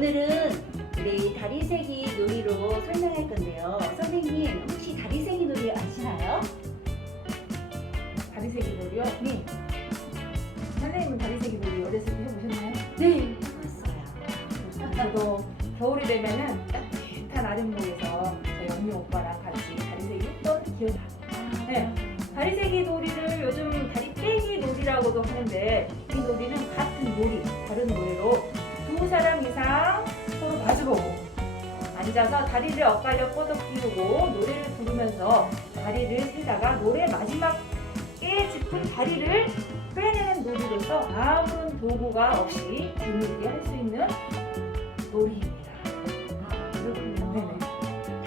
오늘은 우리 다리세기 놀이로 설명할 건데요. 선생님 혹시 다리세기 놀이 아시나요? 다리세기 놀이요? 네. 선생님은 다리세기 놀이 어렸을 때 해보셨나요? 네. 해봤어요. 저도 겨울이 되면은 따뜻한 아랫목에서 저희 언니 오빠랑 같이 다리세기 했던 기억이 나요. 네. 다리세기 놀이를 요즘 다리 빼기 놀이라고도 하는데 이 놀이는 같은 놀이, 다른 놀이로 두 사람 이상 서로 마주보고 앉아서 다리를 엇갈려 뻗어 끼우고 노래를 부르면서 다리를 세다가 노래 마지막에 짚은 다리를 빼내는 놀이로서 아무런 도구가 없이 재미있게 할 수 있는 놀이입니다. 아, 그렇군요. 네네.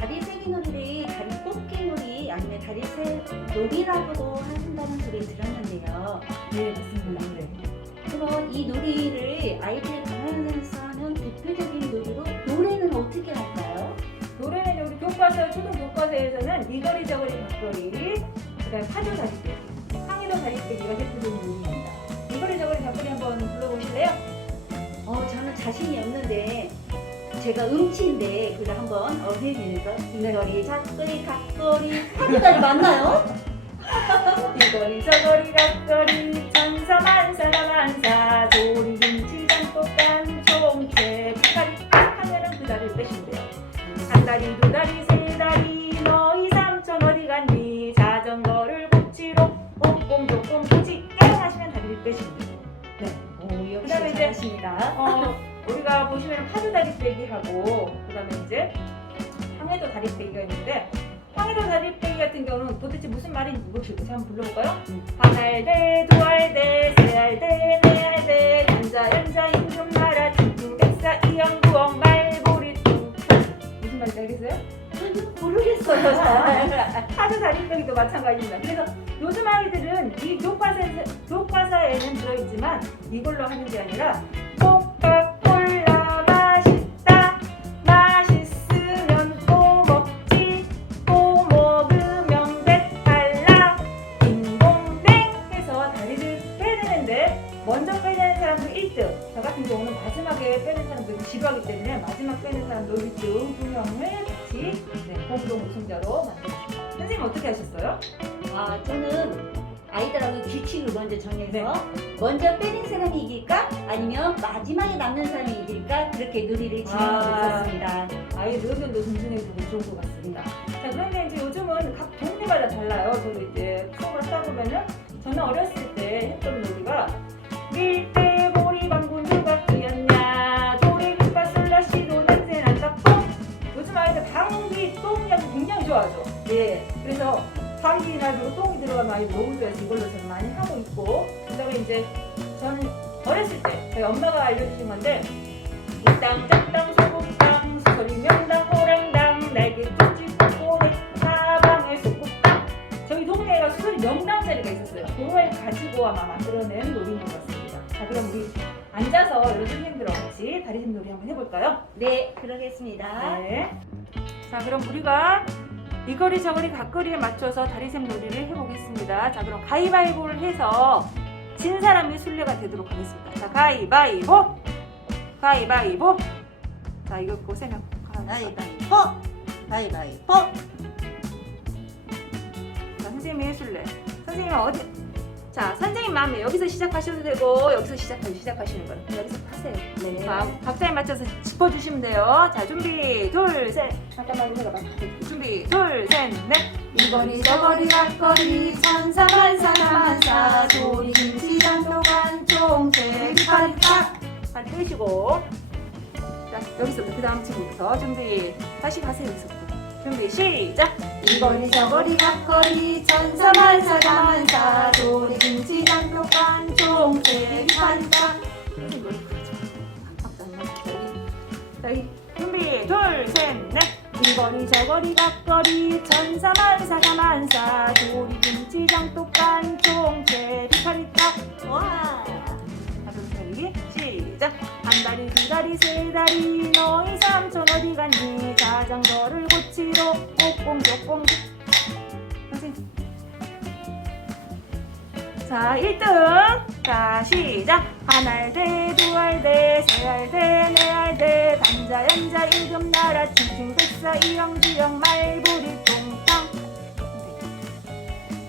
다리 세기 놀이를 다리 뽑기 놀이 아니면 다리 세 놀이라고도 한다는 소리 들었는데요. 네, 맞습니다. 네. 그럼 이 놀이를 아이들 하는 대표적인 놀이로 노래는 어떻게 할까요? 노래는 우리 교과서, 초등 교과서에서는 이거리 저거리 각거리, 그다음에 파도 다리빼기, 항해도 다리빼기가 대표적인 놀이입니다. 이거리 저거리 각거리 한번 불러보실래요? 어, 저는 자신이 없는데 제가 음치인데 그걸 한번 어휘면서 이거리 작거리 각거리 하기다리 맞나요? 이거리 저거리 각거리 천사만사 나만사 조리 김치 다리 두 다리 세 다리 너희 삼촌 어디 갔니 자전거를 고치러 옥공 조금 고치 깽 하시면 다리를 돼요. 네. 오, 역시 그다음에 이제- 잘하십니다. 어, 우리가 보시면 파도 다리 빼기 하고 그다음에 이제 황해도 다리 빼기가 있는데 황해도 다리 빼기 같은 경우는 도대체 무슨 말인지 모르겠어요. 한번 불러볼까요? 음. 한 알대, 두 알대, 세 알대, 네 알대, 연자 연자 모르겠어요. 잘. 파도 다리 빼기도 마찬가지입니다. 그래서 요즘 아이들은 이 교과서에, 교과서에는 들어있지만 이걸로 하는 게 아니라 코카콜라 맛있다 맛있으면 또 먹지 또 먹으면 배탈나 딩동댕 해서 다리를 빼내는데 먼저 빼내는 사람도 1등 저 같은 경우는 마지막에 빼는 사람들이 지루하기 때문에 마지막 빼는 사람도 1등 두 명을 같이 네, 공동 우승자로 만들었습니다 선생님 어떻게 하셨어요? 아, 저는 아이들하고 규칙을 먼저 정해서 네. 먼저 빼는 사람이 이길까? 아니면 마지막에 남는 사람이 이길까? 그렇게 놀이를 진행하고 아. 있었습니다. 아이들 의견도 존중해주고 좋은 것 같습니다. 자, 그런데 이제 요즘은 각 동네마다 달라요. 저도 이제 수업을 하다 보면은 저는 어렸을 아이들 방귀 똥이라고 굉장히 좋아하죠. 예. 그래서 방귀 나고 똥이 아이들 너무 좋아해서 이걸로 저는 많이 하고 있고 그 다음에 이제 저는 어렸을 때 저희 엄마가 알려주신 건데 이땅 여러 선생님들과 같이 다리 샘 놀이 한번 해볼까요? 네, 그러겠습니다. 네. 자 그럼 우리가 이 거리 저 거리 각거리에 맞춰서 다리샘 놀이를 해보겠습니다. 자 그럼 가위바위보를 해서 진 사람이 순례가 되도록 하겠습니다. 자 가위바위보 가위바위보 자 이거 보세요. 가위바위보! 가위바위보! 자 선생님의 순례. 선생님은 어디? 자 선생님 마음에 여기서 시작하셔도 되고 여기서 시작하 시작하시는 거예요. 여기서 하세요. 네. 자, 박자에 맞춰서 짚어주시면 돼요. 자, 준비, 둘, 셋. 잠깐만 기다려봐. 준비, 둘, 셋, 넷. 이거리 저거리 앞거리 천사만사 나만사 소리 김치 장 도간 총대 비카리딱 발 떼시고. 자, 여기서부터, 그 다음 친구부터. 준비, 다시 가세요, 여기서부터. 준비, 시작. 이거리 저거리 소리 김치장 도간 총대 비카리딱 선생님, 머리 자, 이 준비, 둘, 셋, 넷. 이거리 저거리 각거리 천사만사 가만사 소리 김치장 똑간 총대 비카리딱 와! 펴기 시작 한 다리 두 다리 세 다리 너희 삼촌 어디 갔니 자전거를 고치러 꼬꽁 쪼꽁 선생님 자 자, 1등. 자, 시작. 한 알대, 두 알대, 세 알대, 네 알대, 단자, 연자, 일금, 나라, 칭칭백사, 이영지영, 말부리, 똥탕.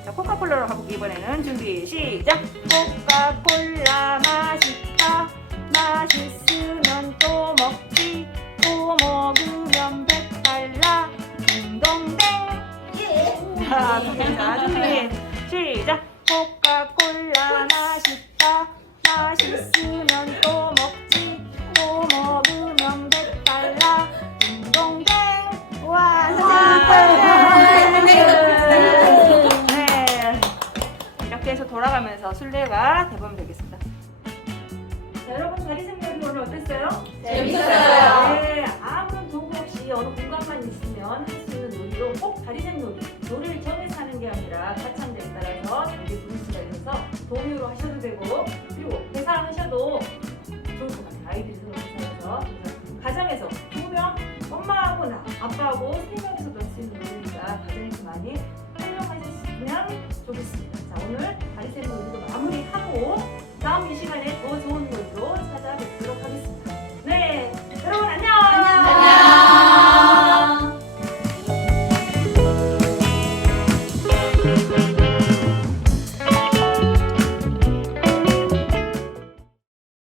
자, 코카콜라로 가볼게요. 이번에는 준비, 시작. 코카콜라 코카콜라 맛있다. 맛있으면 또 먹지. 또 먹으면 배탈나. 딩동댕. 와, 선생님. 네. 이렇게 해서 돌아가면서 순례가 돼보면 되겠습니다. 자, 여러분 자리 생각이 오늘 어땠어요? 재밌었어요. 네, 아무런 도구 없이 어느 공간만 있으면 할수 아빠